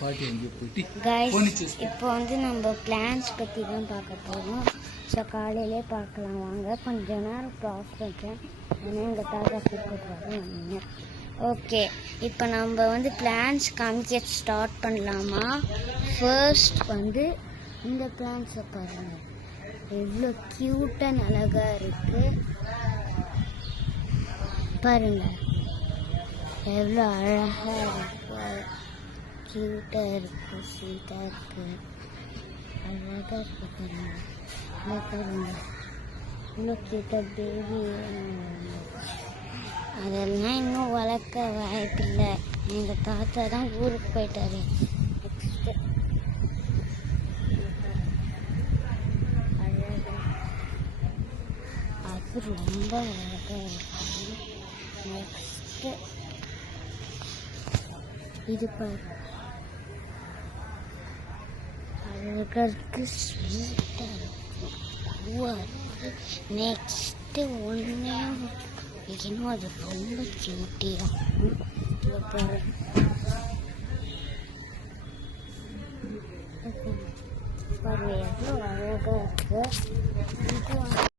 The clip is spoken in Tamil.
கைஸ் இப்போ வந்து நம்ம பிளான்ஸ் பற்றி தான் பார்க்க போகிறோம். ஸோ காலையிலே பார்க்கலாம் வாங்க. கொஞ்சம் நேரம் ப்ராஸ் பண்ணுறேன் ஆனால் எங்கள் தாத்தா கூப்பிட்றாரு வந்தீங்க. ஓகே, இப்போ நம்ம வந்து பிளான்ஸ் காமிக்க ஸ்டார்ட் பண்ணலாமா? ஃபர்ஸ்ட் வந்து இந்த பிளான்ஸை பாருங்கள், எவ்வளோ க்யூட்டாக அழகாக இருக்குது பாருங்கள், எவ்வளோ அழகாக இருக்குது, க்யூட்டாக இருக்குது, ஸ்வீட்டாக இருக்குது, அழகாக இருக்குது பாருங்கள். பாருங்கள் இவ்வளோ க்யூட்டாக பேபி. அதெல்லாம் இன்னும் வளர்க்க வாய்ப்பில்லை, எங்கள் தாத்தா தான் ஊருக்கு போயிட்டாரு. நெக்ஸ்ட்டு அழகாக, அது ரொம்ப அழகாக இருக்குது. நெக்ஸ்ட்டு இது பாரு, அழகாக இருக்குது, ஸ்வீட்டாக இருக்குது. நெக்ஸ்ட்டு ஒன்று இன்னும் அது ரொம்ப க்யூட்டியாக பாரு. பாரு எவ்வளோ அழகாக இருக்குது.